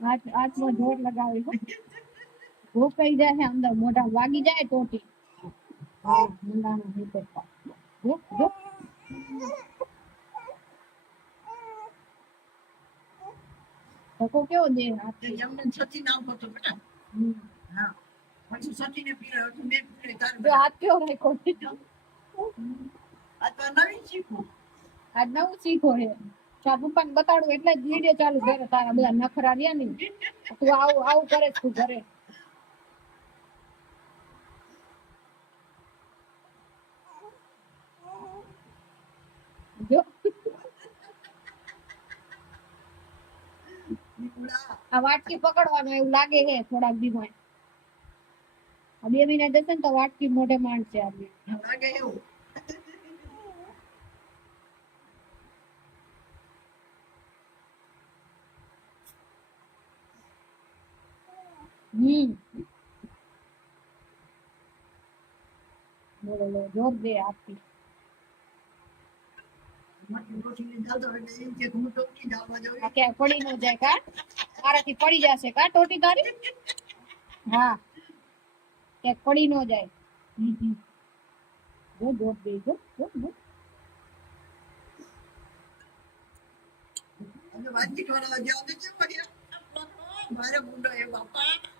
હાથમાં જોર લગાવી ભોપાઈ જાય છે અંદર મોઢા વાગી જાય ટોટી હા મુંડાનો નીકળતા જો જો ધક્કો કેવો દે એમને સચી નામ હતો બેટા હા પછી સચીને પીડ્યો તો મેં પીડ્યો તાર જો હાથ કેવો રાખ્યો આ તો નવી શીખું આજ નવું શીખો હે તાર પપ્પાને બતાડું એટલે જ વિડીયો ચાલુ કરે તારા બધા નખરા રહ્યા ને તું આવું આવું કરે તું ઘરે જો આ વાટકી પકડવાનું એવું લાગે છે થોડાક દીમાં 2 મહિના જશે ને તો વાટકી મોઢે માંડશે આપણે લાગે એવું બોલો જોર દે આપી પડી ન જાય કા મારાથી પડી જશે કા ટોટી તારી હા ક્યાંક પડી ન જાય જોર દે જો વાતચીત વાળા જાવ તો મારે મુંડો એ બાપા